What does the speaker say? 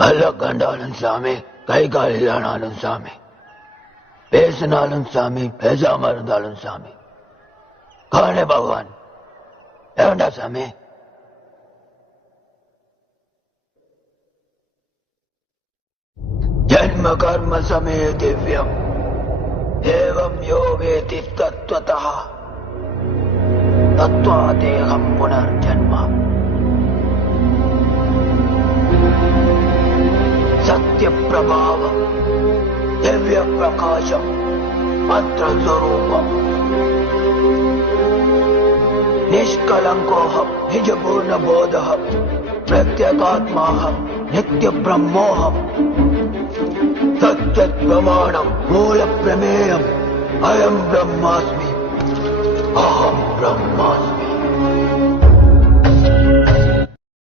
கல்ல கண்டாலும் சாமி கை கால் இல்லைனாலும் சாமி பேசினாலும் சாமி பேசாம இருந்தாலும் சாமி. காணே பகவான் ஏண்டா சாமி? ஜென்ம கர்ம சமே திவ்யம் ஏவம் யோ வேதி தத்துவதா தத்வாதேகம் புனர்ஜன் दिव्य प्रकाश अत्र नित्यप्रभाव दिव्यप्रकाश अत्रस्वरूप निष्कलङ्कोऽहं, निजपूर्णबोधः सत्य प्रमाण मूल प्रमेय अयम ब्रह्मास्मि अहम ब्रह्मास्मि।